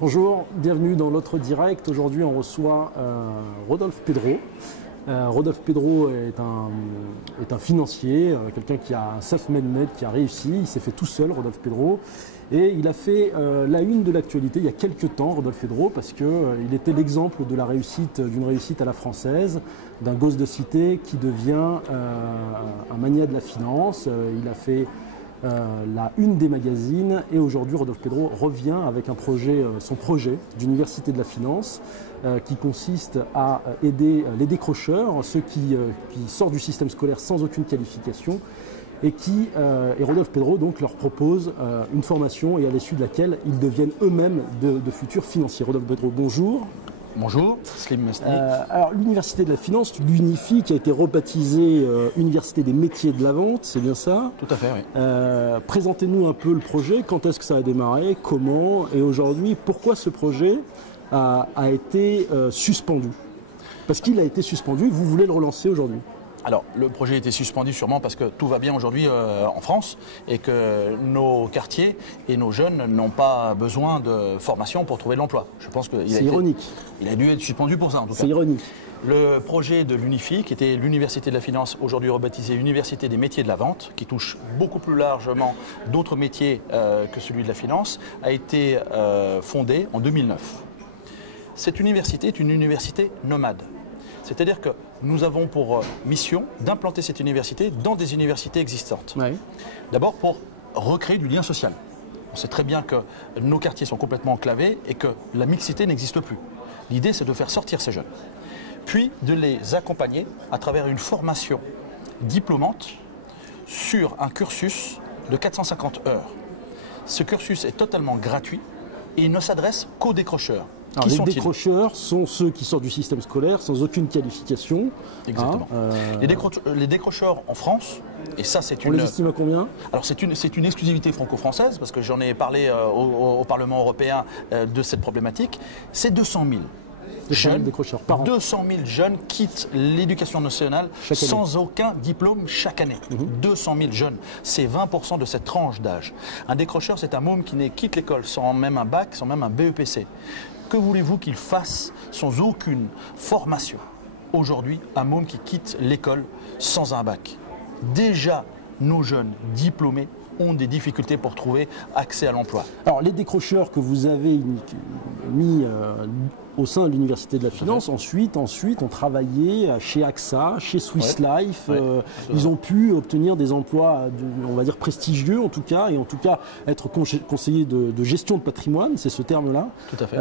Bonjour, bienvenue dans l'autre direct. Aujourd'hui, on reçoit Rodolphe Pedro. Rodolphe Pedro est un financier, quelqu'un qui a un self-made, qui a réussi. Il s'est fait tout seul, Rodolphe Pedro. Et il a fait la une de l'actualité il y a quelques temps, Rodolphe Pedro, parce qu'il était l'exemple de la réussite, d'une réussite à la française, d'un gosse de cité qui devient un magnat de la finance. Il a fait la une des magazines et aujourd'hui Rodolphe Pedro revient avec un projet, son projet d'université de la finance qui consiste à aider les décrocheurs, ceux qui sortent du système scolaire sans aucune qualification et Rodolphe Pedro donc leur propose une formation et à l'issue de laquelle ils deviennent eux-mêmes de futurs financiers. Rodolphe Pedro, bonjour. Bonjour, Slim Mustang. Alors l'Université de la Finance, l'UNIFI, qui a été rebaptisée Université des métiers de la vente, c'est bien ça? Tout à fait, oui. Présentez-nous un peu le projet, quand est-ce que ça a démarré, comment, et aujourd'hui, pourquoi ce projet a été suspendu? Parce qu'il a été suspendu, vous voulez le relancer aujourd'hui? Alors, le projet a été suspendu sûrement parce que tout va bien aujourd'hui en France et que nos quartiers et nos jeunes n'ont pas besoin de formation pour trouver de l'emploi. Je pense que c'est ironique. Il a dû être suspendu pour ça, en tout cas. C'est ironique. Le projet de l'UNIFI, qui était l'Université de la Finance, aujourd'hui rebaptisée Université des métiers de la vente, qui touche beaucoup plus largement d'autres métiers que celui de la finance, a été fondé en 2009. Cette université est une université nomade. C'est-à-dire que nous avons pour mission d'implanter cette université dans des universités existantes. Oui. D'abord pour recréer du lien social. On sait très bien que nos quartiers sont complètement enclavés et que la mixité n'existe plus. L'idée, c'est de faire sortir ces jeunes. Puis de les accompagner à travers une formation diplômante sur un cursus de 450 heures. Ce cursus est totalement gratuit et il ne s'adresse qu'aux décrocheurs. Alors, les décrocheurs sont ceux qui sortent du système scolaire sans aucune qualification. Exactement. Les décrocheurs en France, et ça c'est une... On les estime à combien? Alors c'est une exclusivité franco-française, parce que j'en ai parlé au Parlement européen de cette problématique, c'est 200 000. Jeunes, 200 000 jeunes quittent l'éducation nationale sans aucun diplôme chaque année. 200 000 jeunes, c'est 20% de cette tranche d'âge. Un décrocheur, c'est un môme qui quitte l'école sans même un bac, sans même un BEPC. Que voulez-vous qu'il fasse sans aucune formation? Aujourd'hui, un môme qui quitte l'école sans un bac. Déjà, nos jeunes diplômés ont des difficultés pour trouver accès à l'emploi. Alors, les décrocheurs que vous avez mis au sein de l'Université de la Finance, ensuite ont travaillé chez AXA, chez Swiss Life. Ils ont pu obtenir des emplois, on va dire, prestigieux en tout cas, et en tout cas être conseillers de gestion de patrimoine, c'est ce terme-là. Tout à fait.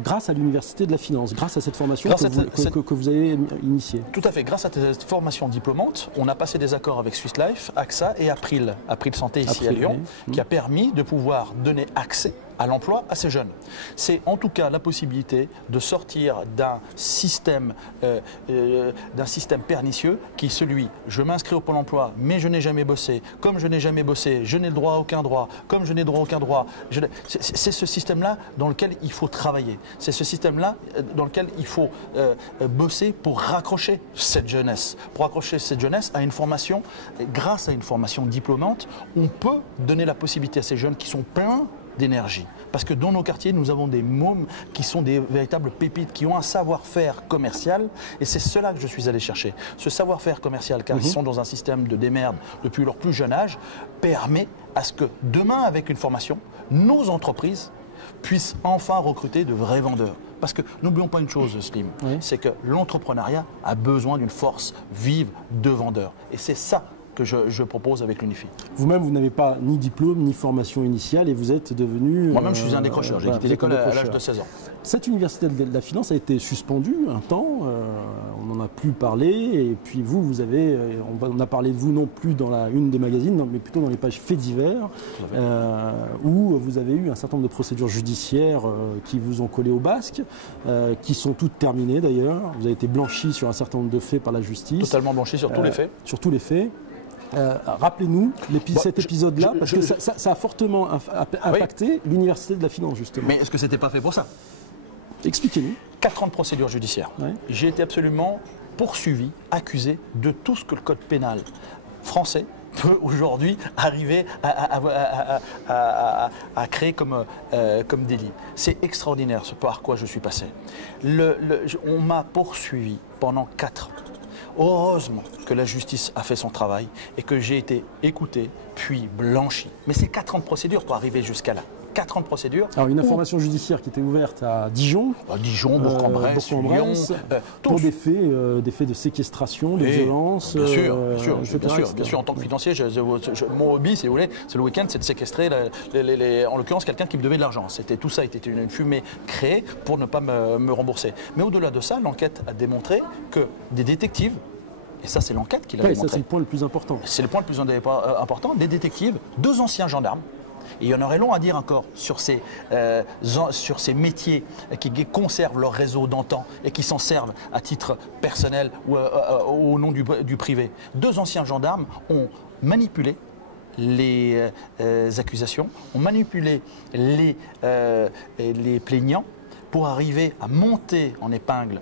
Grâce à l'Université de la Finance, grâce à cette formation que vous avez initiée. Tout à fait. Grâce à cette formation diplômante, on a passé des accords avec Swiss Life, AXA et April Santé ici à Lyon, qui a permis de pouvoir donner accès à l'emploi à ces jeunes. C'est en tout cas la possibilité de sortir d'un système pernicieux qui est celui je m'inscris au Pôle emploi mais je n'ai jamais bossé, comme je n'ai jamais bossé, je n'ai le droit à aucun droit, comme je n'ai droit à aucun droit. C'est ce système-là dans lequel il faut travailler. C'est ce système-là dans lequel il faut bosser pour raccrocher cette jeunesse. Pour raccrocher cette jeunesse à une formation, grâce à une formation diplômante, on peut donner la possibilité à ces jeunes qui sont pleins d'énergie. Parce que dans nos quartiers, nous avons des mômes qui sont des véritables pépites, qui ont un savoir-faire commercial, et c'est cela que je suis allé chercher. Ce savoir-faire commercial, car ils sont dans un système de démerde depuis leur plus jeune âge, permet à ce que demain, avec une formation, nos entreprises puissent enfin recruter de vrais vendeurs. Parce que n'oublions pas une chose, Slim, c'est que l'entrepreneuriat a besoin d'une force vive de vendeurs. Et c'est ça que je propose avec l'UNIFI. Vous-même, vous n'avez pas ni diplôme, ni formation initiale et vous êtes devenu... Moi-même, je suis un décrocheur. J'ai quitté l'école à l'âge de 16 ans. Cette université de la finance a été suspendue un temps. On n'en a plus parlé. Et puis vous avez... On a parlé de vous non plus dans la une des magazines, mais plutôt dans les pages faits divers, où vous avez eu un certain nombre de procédures judiciaires qui vous ont collé au basque, qui sont toutes terminées d'ailleurs. Vous avez été blanchi sur un certain nombre de faits par la justice. Totalement blanchi sur tous les faits. Sur tous les faits. Rappelez-nous cet épisode-là, parce que ça a fortement impacté l'Université de la Finance, justement. Mais est-ce que c'était pas fait pour ça? Expliquez-nous. 4 ans de procédure judiciaire. J'ai été absolument poursuivi, accusé de tout ce que le code pénal français peut aujourd'hui arriver à créer comme délit. C'est extraordinaire ce par quoi je suis passé. On m'a poursuivi pendant 4 ans. Heureusement que la justice a fait son travail et que j'ai été écouté puis blanchi. Mais c'est 4 ans de procédure pour arriver jusqu'à là. 4 ans de procédure. Alors une information judiciaire qui était ouverte à Dijon. Dijon, Bourg-en-Bresse, Lyon, pour des faits de séquestration, de violence. Bien sûr, en tant que financier, mon hobby, si vous voulez, c'est le week-end, c'est de séquestrer, en l'occurrence, quelqu'un qui me devait de l'argent. Tout ça était une fumée créée pour ne pas me rembourser. Mais au-delà de ça, l'enquête a démontré que des détectives, et ça c'est l'enquête qui l'a démontré. Ça c'est le point le plus important. C'est le point le plus important, des détectives, 2 anciens gendarmes. Et il y en aurait long à dire encore sur ces métiers qui conservent leur réseau d'antan et qui s'en servent à titre personnel ou au nom du privé. 2 anciens gendarmes ont manipulé les accusations, ont manipulé les plaignants pour arriver à monter en épingle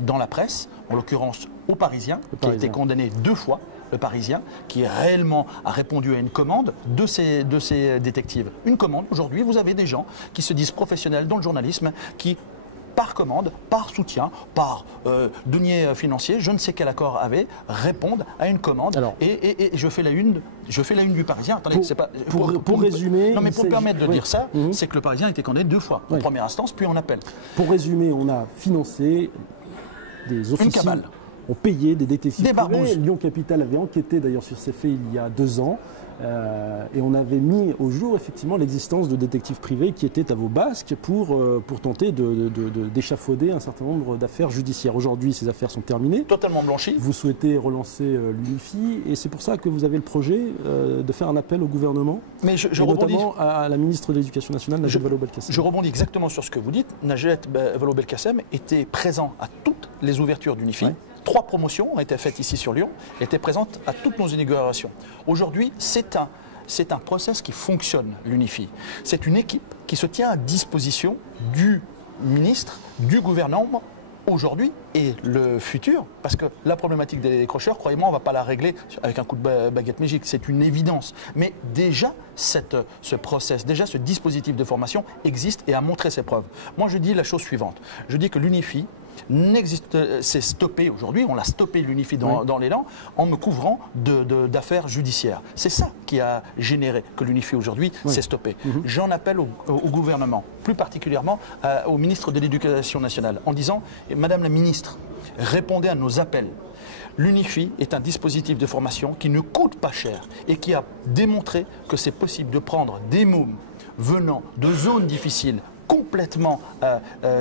dans la presse, en l'occurrence au Parisien, qui a été condamné 2 fois. Le Parisien, qui réellement a répondu à une commande de ces détectives. Une commande, aujourd'hui, vous avez des gens qui se disent professionnels dans le journalisme, qui, par commande, par soutien, par denier financier, je ne sais quel accord avait, répondent à une commande. Alors, et je fais la une du Parisien. Attendez, pour résumer... Non, mais pour me permettre de dire ça, c'est que le Parisien a été condamné 2 fois, en première instance, puis en appel. Pour résumer, on a financé des officiers... Une cabale. On payait des détectives privés. Lyon Capital avait enquêté d'ailleurs sur ces faits il y a 2 ans. Et on avait mis au jour effectivement l'existence de détectives privés qui étaient à vos basques pour tenter d'échafauder un certain nombre d'affaires judiciaires. Aujourd'hui, ces affaires sont terminées. Totalement blanchies. Vous souhaitez relancer l'UNIFI et c'est pour ça que vous avez le projet de faire un appel au gouvernement, mais notamment à la ministre de l'Éducation nationale, Najat Vallaud-Belkacem. Je rebondis exactement sur ce que vous dites. Najat Vallaud-Belkacem était présent à toutes les ouvertures d'UNIFI. Ouais. 3 promotions ont été faites ici sur Lyon, étaient présentes à toutes nos inaugurations. Aujourd'hui, c'est un process qui fonctionne, l'UNIFI. C'est une équipe qui se tient à disposition du ministre, du gouvernement, aujourd'hui et le futur, parce que la problématique des décrocheurs, croyez-moi, on ne va pas la régler avec un coup de baguette magique, c'est une évidence. Mais déjà, ce process, déjà ce dispositif de formation existe et a montré ses preuves. Moi, je dis la chose suivante. Je dis que l'UNIFI c'est stoppé aujourd'hui, on l'a stoppé l'UNIFI dans l'élan en me couvrant d'affaires judiciaires. C'est ça qui a généré que l'UNIFI aujourd'hui s'est stoppé. J'en appelle au gouvernement, plus particulièrement au ministre de l'Éducation nationale, en disant « Madame la ministre, répondez à nos appels ». L'UNIFI est un dispositif de formation qui ne coûte pas cher et qui a démontré que c'est possible de prendre des mômes venant de zones difficiles, complètement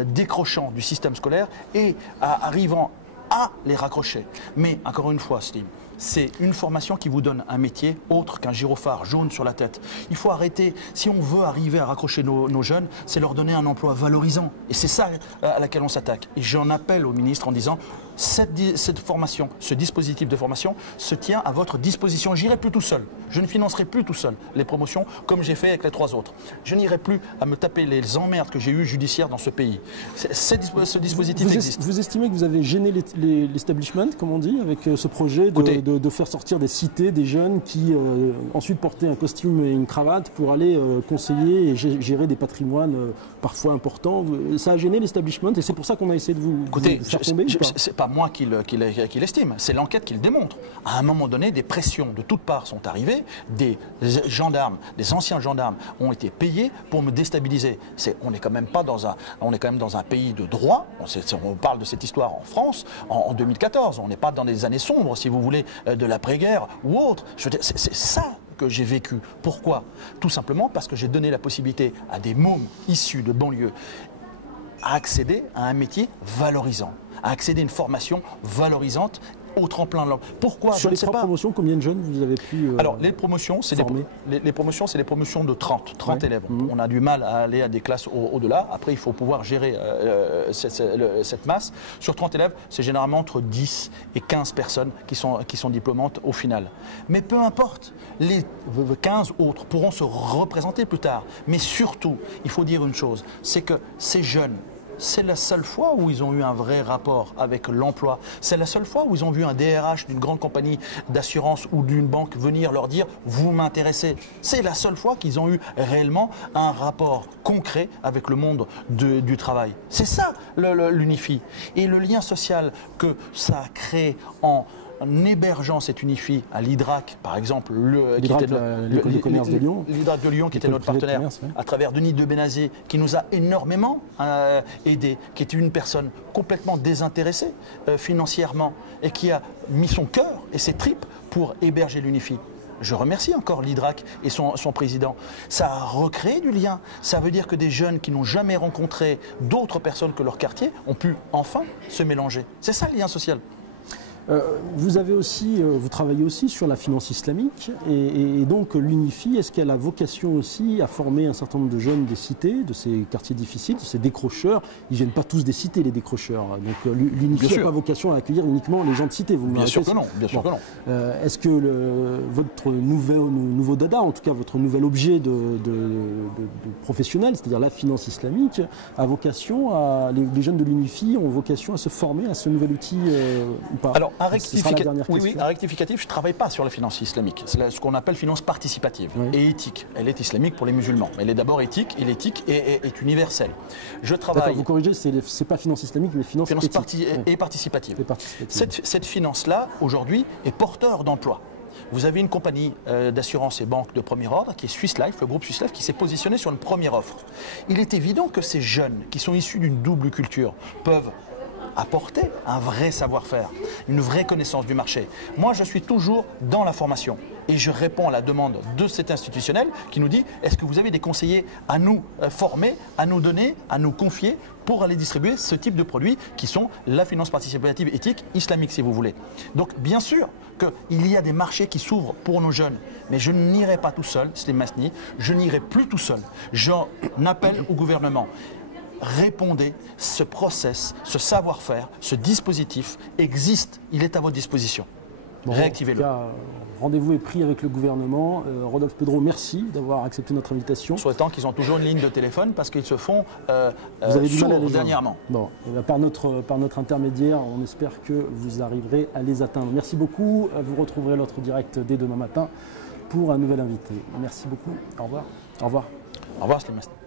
décrochant du système scolaire et arrivant à les raccrocher. Mais encore une fois, Slim, c'est une formation qui vous donne un métier autre qu'un gyrophare jaune sur la tête. Il faut arrêter, si on veut arriver à raccrocher nos jeunes, c'est leur donner un emploi valorisant. Et c'est ça à laquelle on s'attaque. Et j'en appelle au ministre en disant, cette formation, ce dispositif de formation se tient à votre disposition. J'irai plus tout seul. Je ne financerai plus tout seul les promotions comme j'ai fait avec les 3 autres. Je n'irai plus à me taper les emmerdes que j'ai eues judiciaires dans ce pays. Ce dispositif existe. Vous estimez que vous avez gêné l'establishment, comme on dit, avec ce projet de faire sortir des cités, des jeunes qui ensuite portaient un costume et une cravate pour aller conseiller et gérer des patrimoines parfois importants. Ça a gêné l'establishment et c'est pour ça qu'on a essayé de vous faire tomber. C'est pas moi qui l'estime, c'est l'enquête qui le démontre. À un moment donné, des pressions de toutes parts sont arrivées, des gendarmes, des anciens gendarmes ont été payés pour me déstabiliser. On n'est quand même dans un pays de droit. On parle de cette histoire en France en 2014. On n'est pas dans des années sombres, si vous voulez, de l'après-guerre ou autre. C'est ça que j'ai vécu. Pourquoi? Tout simplement parce que j'ai donné la possibilité à des mômes issus de banlieues à accéder à un métier valorisant, à accéder à une formation valorisante au tremplin de l'emploi. Pourquoi? Sur les 3 promotions, combien de jeunes vous avez pu Alors, les promotions, c'est des promotions de 30 élèves. On a du mal à aller à des classes au-delà. Après, il faut pouvoir gérer cette masse. Sur 30 élèves, c'est généralement entre 10 et 15 personnes qui sont diplômantes au final. Mais peu importe, les 15 autres pourront se représenter plus tard. Mais surtout, il faut dire une chose, c'est que ces jeunes c'est la seule fois où ils ont eu un vrai rapport avec l'emploi. C'est la seule fois où ils ont vu un DRH d'une grande compagnie d'assurance ou d'une banque venir leur dire « vous m'intéressez ». C'est la seule fois qu'ils ont eu réellement un rapport concret avec le monde du travail. C'est ça l'Unifi. Et le lien social que ça a créé en hébergeant cette Unifi à l'Hydrac, par exemple, l'Hydrac de commerce de Lyon, l'Hydrac de Lyon, qui était notre partenaire, à travers Denis de Bénazier, qui nous a énormément aidé, qui était une personne complètement désintéressée financièrement et qui a mis son cœur et ses tripes pour héberger l'Unifi. Je remercie encore l'Hydrac et son président. Ça a recréé du lien. Ça veut dire que des jeunes qui n'ont jamais rencontré d'autres personnes que leur quartier ont pu enfin se mélanger. C'est ça le lien social. Vous travaillez aussi sur la finance islamique et donc l'Unifi, est-ce qu'elle a vocation aussi à former un certain nombre de jeunes des cités, de ces quartiers difficiles, de ces décrocheurs? Ils ne viennent pas tous des cités, les décrocheurs. Donc l'Unifi n'a pas vocation à accueillir uniquement les gens de cité. Bien sûr que non. Est-ce que votre nouveau dada, en tout cas votre nouvel objet de professionnel, c'est-à-dire la finance islamique, a vocation à les jeunes de l'Unifi ont vocation à se former à ce nouvel outil ou pas? Alors, un rectificatif, je ne travaille pas sur la finance islamique. C'est ce qu'on appelle finance participative et éthique. Elle est islamique pour les musulmans. Elle est d'abord éthique et l'éthique est universelle. Je travaille. Vous corrigez, c'est pas finance islamique, mais finance et participative. Cette finance-là, aujourd'hui, est porteur d'emploi. Vous avez une compagnie d'assurance et banque de premier ordre qui est Swiss Life, le groupe Swiss Life, qui s'est positionné sur une première offre. Il est évident que ces jeunes qui sont issus d'une double culture peuvent apporter un vrai savoir-faire, une vraie connaissance du marché. Moi, je suis toujours dans la formation et je réponds à la demande de cet institutionnel qui nous dit « Est-ce que vous avez des conseillers à nous former, à nous donner, à nous confier pour aller distribuer ce type de produits qui sont la finance participative éthique islamique, si vous voulez ». Donc, bien sûr qu'il y a des marchés qui s'ouvrent pour nos jeunes, mais je n'irai pas tout seul, Slim Masni, je n'irai plus tout seul. J'en appelle au gouvernement. Répondez, ce process, ce savoir-faire, ce dispositif existe, il est à votre disposition. Réactivez-le. Rendez-vous est pris avec le gouvernement. Rodolphe Pedro, merci d'avoir accepté notre invitation. Souhaitant qu'ils ont toujours une ligne de téléphone parce qu'ils se font vous avez du mal à les dernièrement. Bon, par notre intermédiaire, on espère que vous arriverez à les atteindre. Merci beaucoup. Vous retrouverez l'autre direct dès demain matin pour un nouvel invité. Merci beaucoup. Au revoir. Au revoir. Au revoir, Slim Masni.